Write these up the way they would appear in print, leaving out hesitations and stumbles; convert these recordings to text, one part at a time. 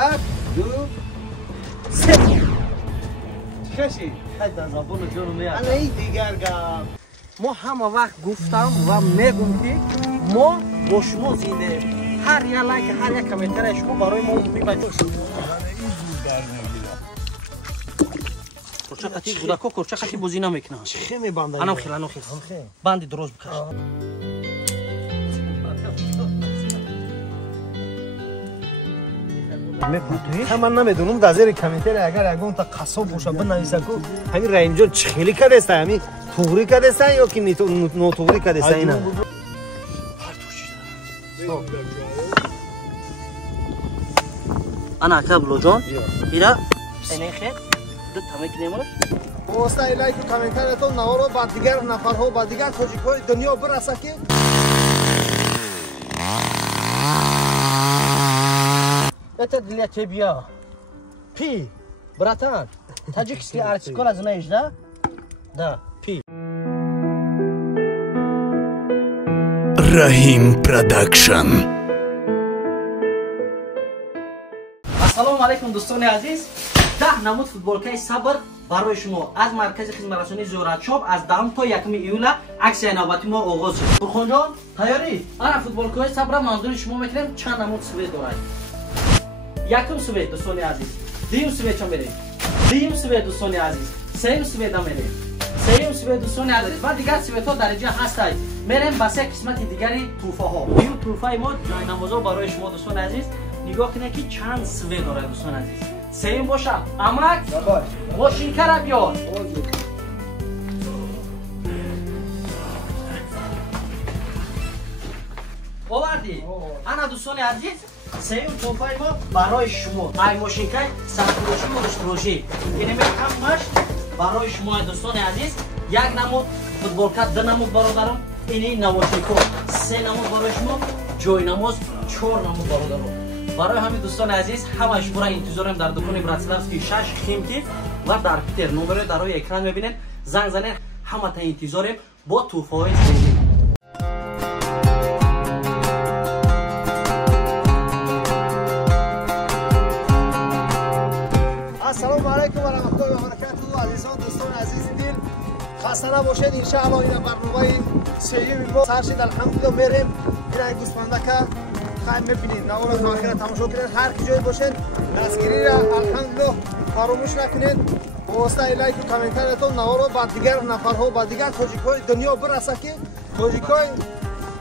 1 2 3 چشی حد از زبون جون میاد انا این دیگر گام ما همه وقت گفتم و میگم که ما با شما زنده هر یک لایک هر یک کامنتر شما برای ما میبچه کورچه قطی بودکو کورچه قطی بازی نمیکنه چی میبنده انا خیلی بندی درست بکش من نمیدونم در زیر کامنتر اگر اگون تا قصاب باشه بنویسه کو همین رحیم جان چه خیلی کده است همین توغری کده است یا که نو توغری کده است اینا انا قبل جان اینا سنخه دو تمکنیمش واسه لایک و کامنترتون نوارو با دیگر نفرها با دیگر کوچیک‌های دنیا برسه که это для тебя пи братан таджикский артикул знаешь да пи Rahim Production ассалому алейкум дӯстони азиз 10 намуд футболкаи сабр барои шумо аз маркази хизматрасонии зӯратшоп аз 10 то 1 июля аксияи навбати мо оғоз шуд фурхонҷон тайёрӣ ана футболкаҳои сабра манзури шумо мекунем чанд намуд свет дорад якум свет дӯстони азиз дуюм светчон мерем дуюм свет дӯстони азиз сеюм света мерем сеюм свет дӯстони азиз ва дигар светҳо дар инҷа ҳастанд мерем ба се қисмати дигари туҳфаҳо ин туҳфаи мо ҷойнамозҳо барои шумо дӯстони азиз нигоҳ кунед ки чанд свет дорад дӯстони азиз сеюм боша амак мошинкара биёр овардӣ ана дӯстони азиз сеюм туҳфаи мо барои шумо ай мошинкаи сарфурӯшӣ ва рӯшфурӯшӣ инеме ҳамаш барои шумо дӯстони азиз як намуд футболка ду намуд бародарам ини навошико се намуд барои шумо ҷойнамоз 4 намуд бародарам барои ҳамин дӯстони азиз ҳамаи шуморо интизорем дар дукони братиславский 6 химки ва дар питер номеро дар рӯи экран мебинед занг занед ҳамата интизорем бо туҳфаҳои зелӣ السلام علیکم و رحمت الله و برکاته عزیزان دوستان عزیز دل خسته نباشید ان شاء الله این برنامه سیوم ما سرشید الحمدلله میریم این گوسفندکا خواهیم ببینید ناول تا آخر تماشا کنید هر کی جای باشید دستگیری را الحمدلله فراموش نکنید واسه لایک و کامنترتون ناول با دیگر نفرها با دیگر تاجیک‌های دنیا برسه که تاجیک‌های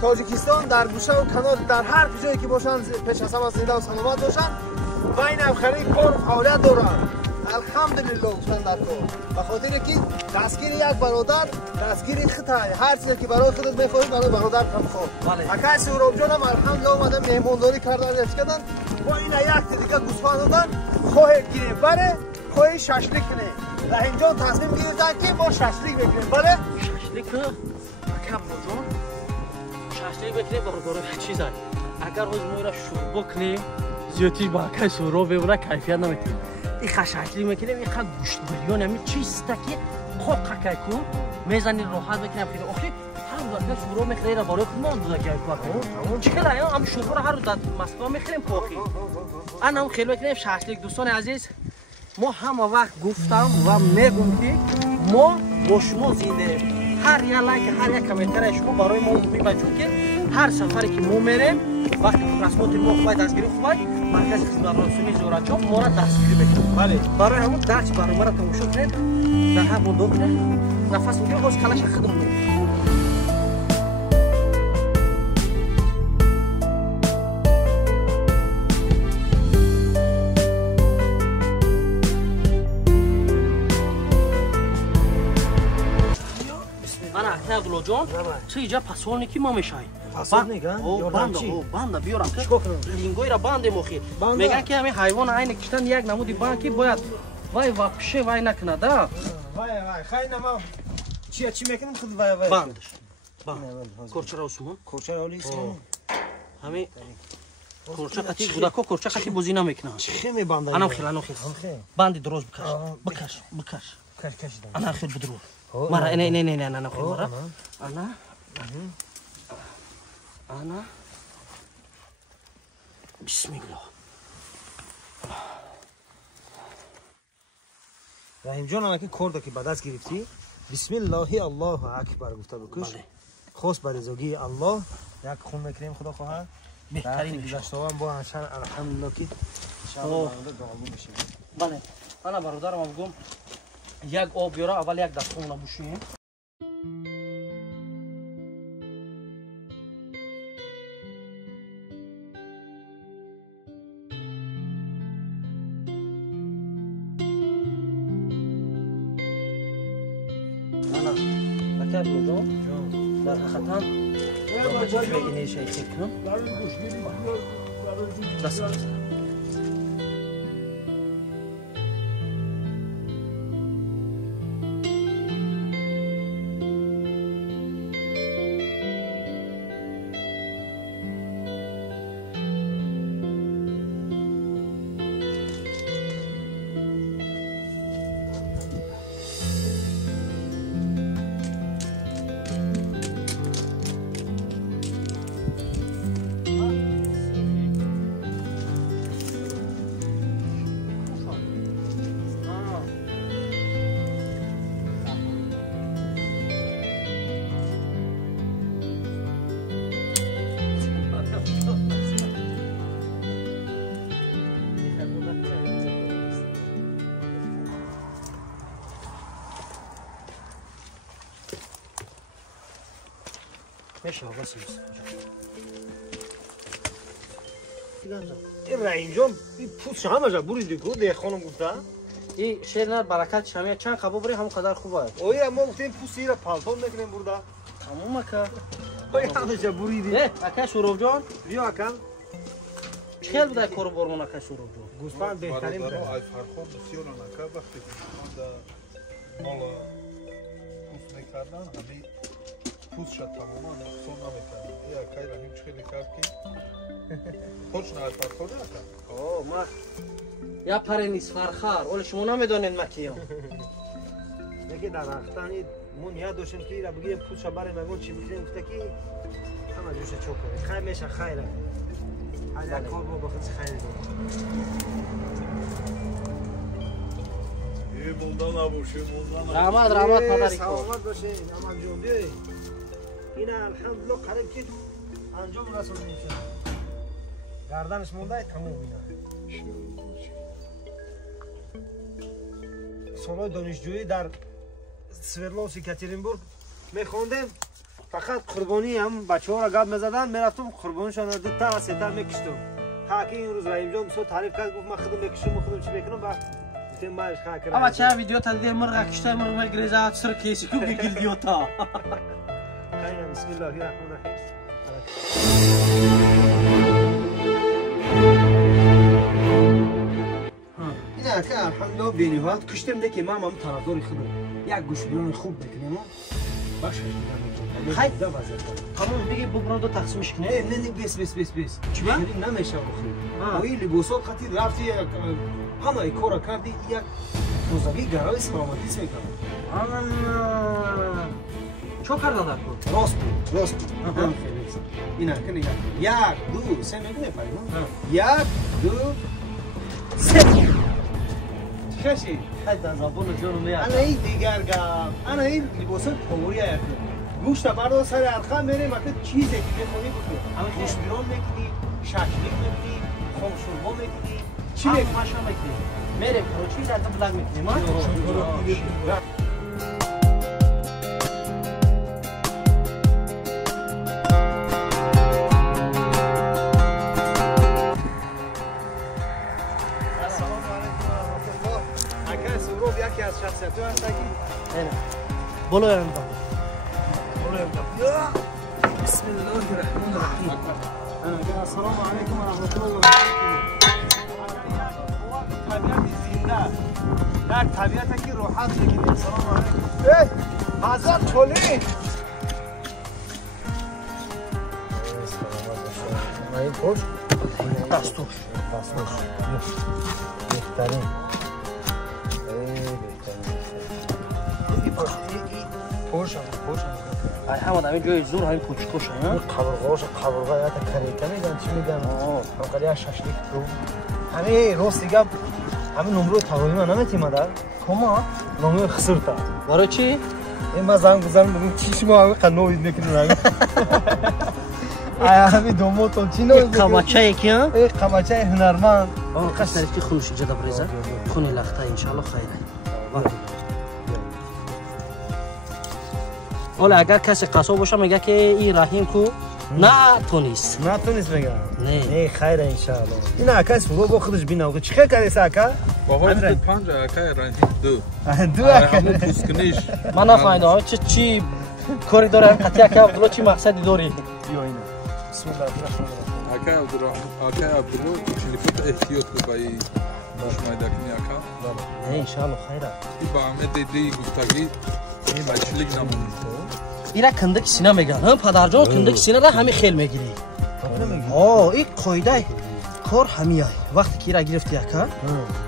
تاجیکستان در گوشه و کنار در هر جایی که باشن پیش از همه زنده و سلامت باشن و این افخری کار و فعالیت دارن الحمدلله گفتن در کار به خاطر که دستگیر یک برادر دستگیر خطای هر چیزی که برای خودت میخواهی برای برادر هم خواه اکای سهراب جان هم الحمدلله اومدن مهمانداری کردن رفت کردن با این یک دیگه گوسفند دادن خواهی گیریم بله خواهی ششلیک کنیم رحیم جان تصمیم گرفتن که ما ششلیک بکنیم بله ششلیک اکم جان ششلیک بکنیم برادر چیز هست اگر روز ما را شروع بکنیم زیادی با اکای سهراب ببره کیفیت نمیتونیم این خشاشلی میکنیم این خود گوشت بریان همین چیست که خوب قکای کن میزنی راحت بکنیم خیلی آخه هر روز اگر شورا میخری را برای خودمان دوزا که کنیم چکل یا هم شورا هر روز مسکا میخریم کاخی انا هم خیلی بکنیم شاشلیک دوستان عزیز ما همه وقت گفتم و میگم که ما با شما زنده هر یک لایک هر یک کامنتر شما برای ما میبچون که هر سفری که ما میریم وقتی رسمات ما خواهد دستگیری خواهد مرکز خدمترسانی زوراتشاپ ما را دستگیری بکنیم بله برای همون درچ برای ما را تماشا کنید در هر مونده کنید نفس میگیریم باز کلش خودمون کنید انا عبدالله جان چه اینجا پسوال نکی ما میشای پسوال نگه؟ بنده بیارم که لینگوی را بنده مخی میگن که همین حیوان عین کشتن یک نمودی بند که باید وای وپشه وای نکنه دا وای خیلی نما چی میکنیم خود وای بندش کورچه را اسمون کورچه را اسمون همین کورچه قطی بودکو کورچه قطی بازی نمیکنه چی میبنده انا خیلی بندی درست بکش انا خیلی بدرو مرا نه انا خیلی مرا انا بسم الله رحیم جان اگه کارو که بعد از گرفتی بسم الله الله اکبر گفته بکش خاص برزاگی الله یک خون میکنیم خدا خواهد بهترین گذشته‌ام با انشان الحمدلله که ان شاء الله دعا میشیم. بله انا برادرم میگم یک آب بیاره اول یک دست خون بشوییم. بکر بودم در خطان با چشم اینه شیء کنم دست میشه بس این رحیم جان این پوست همه جا بریدی کو ده خانم گفته این شیرنر برکت شمیه چند قباب بری همون قدر خوبه. اوی ما گفتیم پوستی را پالتون میکنیم بردا تموم که اوی همه جا بریدی اکا شروع جان بیا اکم خیلی بوده کارو برمون اکا شروع جان گوسفند بهترین برادر ای فرخان بسیار نکرد وقتی که مال پوست میکردن همین پوست شد تماما نقصان نمیکردن ای اکای رحیم خیلی کرد که خوش نه فرخان نکرد اوه ما یا پره نیست فرخار ولی شما نمیدونین ما کیم دیگه در وقتانی مون یاد داشتیم که را بگیریم پوست برای مگون چی میکنیم گفته که همه جوش چوک کنید خیر میشه خیره هر یک کار با بخود خیلی ای مونده نباشه مونده رحمت پدری کن سلامت باشه امان جون بیایی اینه الحمدلله قریب که انجام رسول میشه گردنش مونده تموم اینه سالهای دانشجویی در سوردلوس یکاترینبورگ میخوندیم فقط قربانی هم بچه ها را گپ میزدن میرفتم قربانیشان را 2 تا 3 تا میکشتم تا که این روز رحیم جان بسیار تعریف کرد گفت من خودم میکشم چی میکنم بعد گفتم ماش خا کردم اما چه ویدیو تا دیدم مرغ کشته مرغ مل گریزات سر کیسی کو ویدیو تا خیلی بسم الله الرحمن الرحیم اینا که الحمدلله بینیوات کشتم دیگه ما هم طرفدار خودم یک گوش برون خوب بکنیم باشه خیلی تمام دیگه ببرون دو تقسیمش کنه نه بس چی میگی نمیشه بخوریم اوی لباسات خاطی رفتی همه کارا کردی یک روزگی گرای سلامتی میکنه چو کردن در کن راست بود اینا کنه یک دو سه میگه نفریم یک دو سه خشی خیلی از آبون جانو میاد انا این دیگر گم انا این لباسات پوری هست گوشت بردار سر ارخام میریم وقتی چیزی که میخوری بکنی همه گوشت بیرون میکنی شکلیک میکنی خام شوربا میکنی چی میکنی؟ ماشا میکنی میریم کرو چیز از بلند میکنیم السلام علیکم و رحمت الله اگر سروب یکی از شخصیت‌ها هست که بولو برم بسم الله الرحمن الرحیم السلام علیکم و رحمت الله و برکاته طبیعت زنده در طبیعت که راحت بگیریم السلام علیکم حضرت چولی این خوش دستوش بهترین پوش ای حمد همین جای زور همین پوچکوش ها قبرغاش یا تا کریکه میدن چی میدن هم قلیه ششلیک تو همین روست دیگه همین نمره تمامی من نمیتیم دار کما نمره خسرتا برای چی؟ این ما زنگ بزنم بگم چیش ما همین قنوید میکنیم همین دومو تو چی نوید میکنیم قماچه کیا؟ این قماچه هنرمند قصد دارید که خونش اینجا دبریزه خونی لخته انشالله خیره حالا اگر کسی قصاب باشه میگه که این رحیم کو نه تو نیست میگم نه خیره انشالله این اکا سرو با خودش بینه چی خیلی کردیست اکا؟ بابا تو پنج اکای رنگ دو اکا همون پوسکنیش من نفهمیدم چی کاری داره قطعی اکا عبدالله چی مقصدی داری؟ بیا اینه بسم الله الرحمن الرحیم اکای عبدالله تلفن احتیاط کو با این مشمایده کنی اکا نه انشالله خیره این با همه دیدی گفتگی این بچلیک نمونی ایرا کندک سینه میگن پدرجان کندک سینه را همین خیل میگیری این قاعده کار همیه وقتی که ایرا گرفتی اکا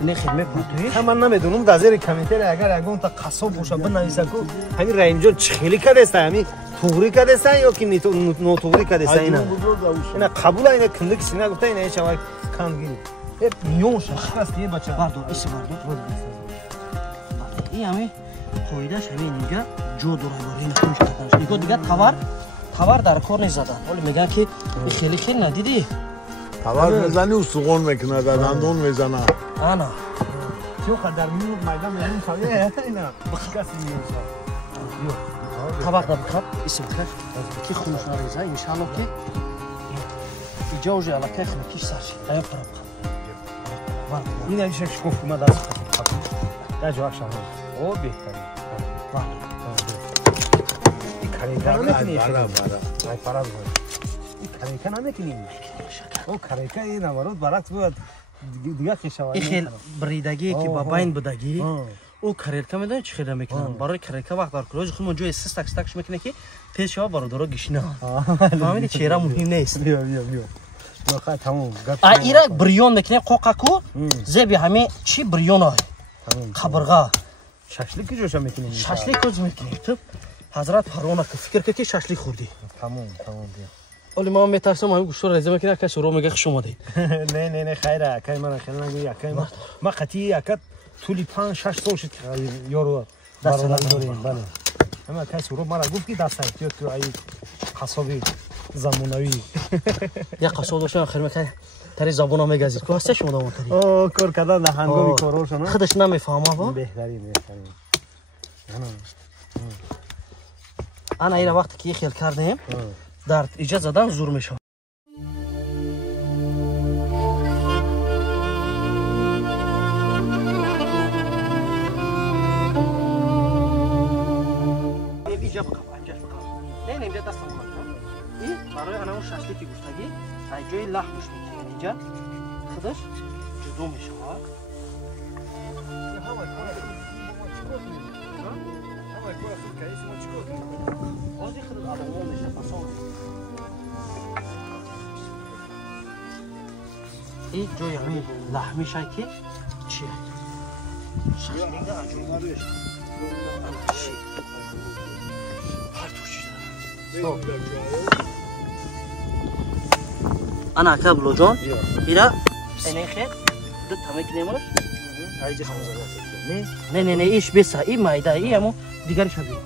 این خیل میکنی من نمیدونم در زیر کامنتر اگر اگه اون تا قصاب باشه بنویسه کو همین رحیم جان چه خیلی کردست همین توغری کردست یا که نو توغری کردست اینا قبول اینا کندک سینه گفته اینا هیچ وقت کم گیری میون شخص است یه بچه بردار ایسی بردار این همین قایدش همین اینجا جو داره این خوش کردنش نگاه دیگه تور در کار نیست زدن ولی میگن که این خیلی ندیدی تور میزنی و سوغون میکنه در دندون میزنه انا چون قدر میون میدان میون سایه اینا کسی میون سایه طبق در بخب اسم بخش که خونش نریزه انشالله که اینجا اوجه علاقه خونکیش سرشی قیم پرم بخب این ایش شکوف ما دست خواهد در جواب شما او بهتری این کاریکا نمیکنی ای فرام این کاریکا نمیکنی او کاریکا این نوارد برعکس بود دیگه خشوایی این خیل بریدگی که با بین بودگی او کاریکا میدونی چی خیلی میکنن برای کاریکا وقت در کلاج خودمون جوی استکش میکنه که پیش شما برادرها گشنه فهمیدی چهره مهم نیست بیا بخواه تموم ایرا بریون میکنه قوقاکو زیبی همه چی بریون های قبرغا شاشلیک جوشا میکنی شاشلیک کج میکنی تو حضرت پروانه که فکر که شاشلیک خوردی تموم بیا ولی ما میترسم همین گوشت رو ریزه میکنه که شروع میگه خوش اومدی نه خیره اکای من خیلی نگی اکای ما قطعی اکات طولی 5-6 سال شد یارو برادر داریم بله اما کسی رو مرا گفت که دست احتیاط تو ای قصابی زمانوی یا قصاب داشتن آخر میکنه تری زبونا میگذید که هستش مدام کردی کار کردن در هنگامی کاروشون خودش نمیفهمه بهترین انا اینا وقتی که خیال کردیم در ایجاد زدن زور میشه اینجا بقف نه اینجا دستم بکنم این برای انا اون شاشلیکی گفتگی از جای لحمش میکنه اینجا خودش جدا میشه این جای همین لحمی شای که چیه؟ شاشلیکه عجوی رویش هر توشی دارم انا اکا بلو جان ایرا اینه خیر دو تمه کنیمونش ایجی خمزه نه ایش بسا این مایده ای همون دیگری شد بیار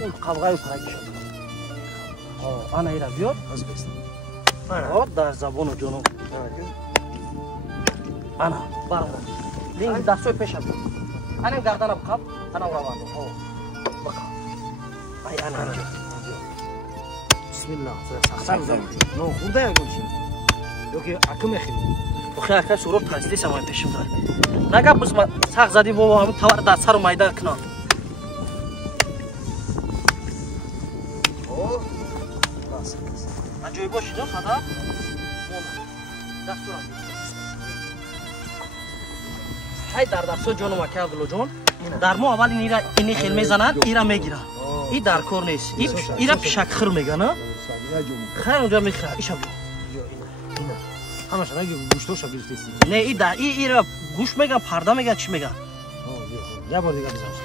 اون قبغای پرکی شد انا ایرا بیار از بستا در زبان و جنوب انا برام لینگ دستوی پیشم انا گردن بخواب انا روان بکا ای انا اینجا بسم الله سخسر زمان نو خورده یا گلشی یکی اکم خیلی بخی اکا سورب تنسلی سمای پیشم داره نگه بس ما سخ زدی بابا همون تور دست رو مایده کنم جوی باشی دو خدا دست رو های در دستو جانو مکه عبدالله جان در ما اول اینی خیل میزنن ایرا میگیرن این در کار نیست ایرا پیشک خر میگن نه خیر اونجا میخره ایشا بیا همش نگی گوشتوشا گرفتی نه ایرا گوش میگن پرده میگن چی میگن یه بار دیگه بزنش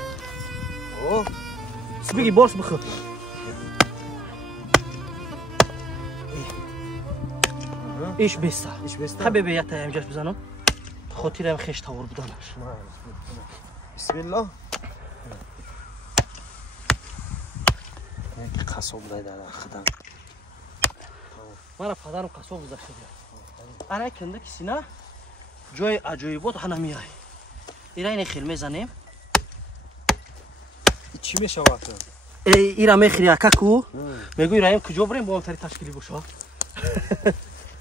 بگی باش بخور ایش بیسته حبیبی یه تا اینجاش بزنم خاطرم خش تور بودنش. بسم الله. یک قصاب داده خدام. من پدرم قصاب گذاشته بود. انا کنده کسی نه جای عجایبات هنمیای. اینا خیلی میزنیم. چی میشه وقتا؟ اینا میخری اکاکو. میگوی رایم کجا بریم با اون تری تشکیلی باشه.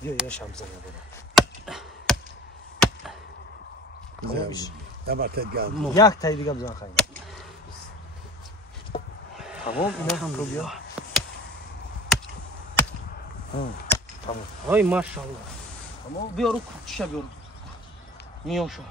یا شمزنه بریم. یک تایی دیگه بزن خواهیم. تمام اینا هم رو بیا. تمام. های ماشاءالله. تمام بیارو چیشه بیارو. میاشا.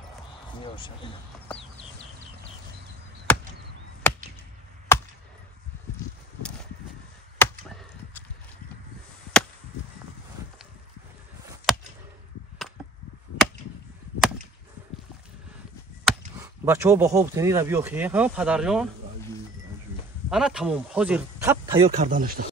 بچه‌ها با خوب تنی را بیاخی ها پدر جان. انا تمام حاضر تب تیار کردنش ده.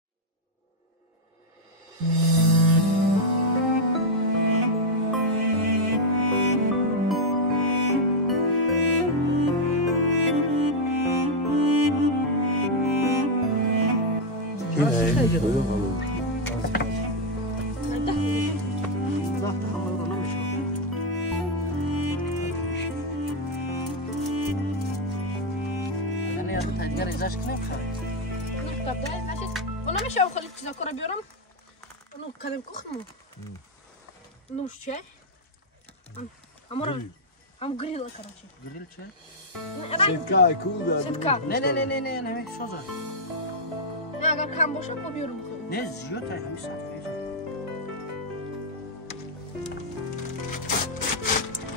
نمیشه خیلی چیزا کار بیارم. اونو کلم کخمو. نوش چه؟ هم گریل کراچی. گریل چه؟ سبکه کول سبکه. نه سازه. نه اگر کم باشه ما بیارم بخوریم. نه زیاد های همین ساعت خیلی.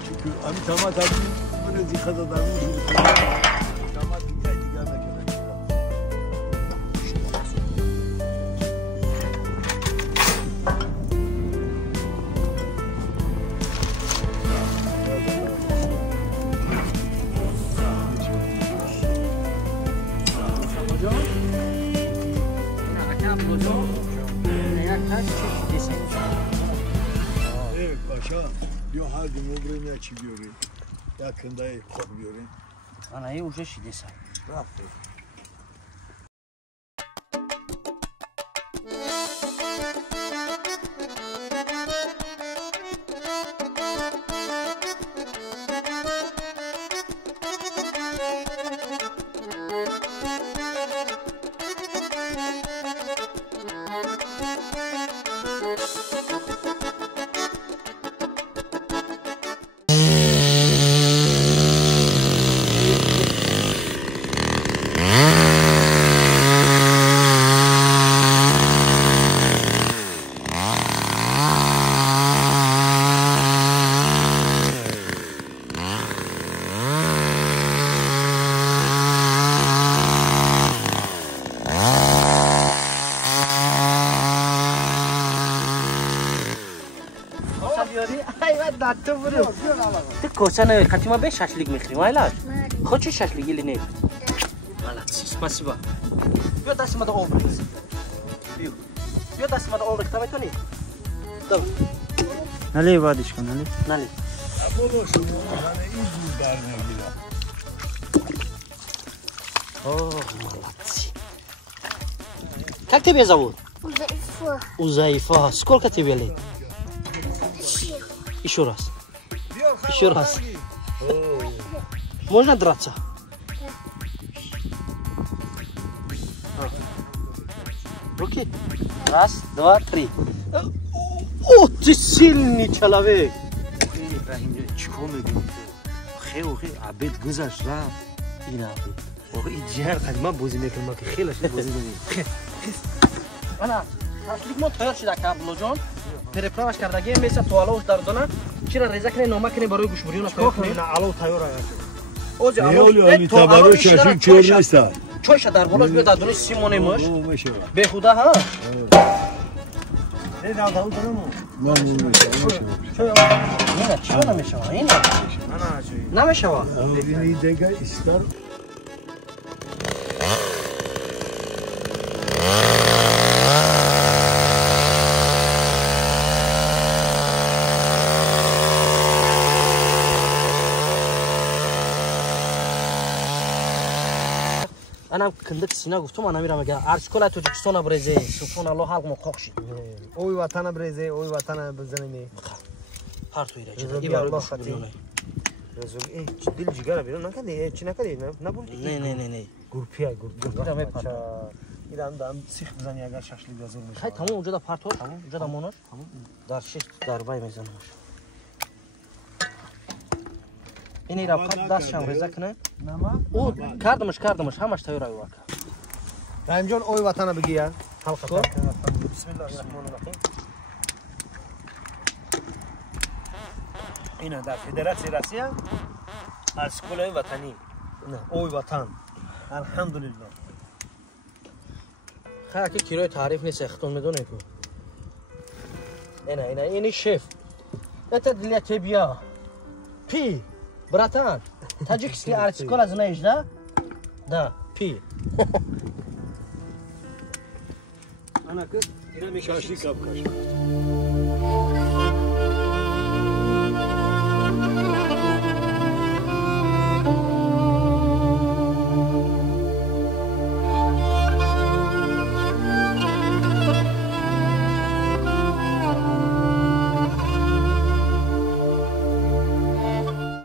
چون همین تمام تبدیل من زیخه دادم تمام دیگه نکنه. بیا هر دو بریم چی بیاریم یا کنده خوب بیاریم انا اونجا شیده سر رفته تو کوچه نه خاطی ما به ششلیک میخریم وایلاش خود چی ششلیکی لی نه مالات спасибо بیا دست ما آب بریز بیا دست ما آب ریخته میتونی دو نلی وادش کن نلی نلی بابا شما همه این دور در نگیرم اوه молодцы как тебе зовут Узаифа сколько тебе лет еще раз еще раз можно драться руки раз два три о ты сильный человек ابراهیم چیکار میگی خیلی عبید گذشت رفت این عبید واقعا این جهر قدیما بازی میکنم که خیلی بازی نمیکنم انا تشلیک ما تیار شده کابلو جان پرپراش کردگی میسه توالوش در دونه چرا ریزه کنی نامه کنی برای گوش بریون تیار کنی نه علو تیار است اوجی نیولی همی تبروش این چور نیست چوش در بالاش بیاد دونه سیمونه مش میشه به خدا ها نه داو داو دارم من میشه نه چرا نمیشه این نمیشه این دیگه استار Anam kındık sine guftum ana miram aga Arskola Tojikistona breze subhanallah halk mo qoqshi Oy vatana breze oy vatana bizanemi parto ira Rezogi jida Allah khati Rezogi dil jigara biro nakadi chinakadi na buldi ne gurpiya gurpiya Ira me parto İran da sih bizani agar şaşlık yazılmış hay tamam uca da parto uca da monor dar shish darbay mezanmış ini ira pat dasham rezakne Nama o kardımış hamash tayyoray vaka Rahimjon oy vatana bigi ya halqa Bismillahirrahmanirrahim Ina da Federatsiya Rossiya Arskola vatani oy vatan Elhamdülillah خاکی کیلوی تعریف نیست اختون میدونه کو اینا اینی شف نتا دلیت بیا پی براتان تاجیکستی ارتسکول از نیش دا پی Ana kız Şaşlık kapkaç.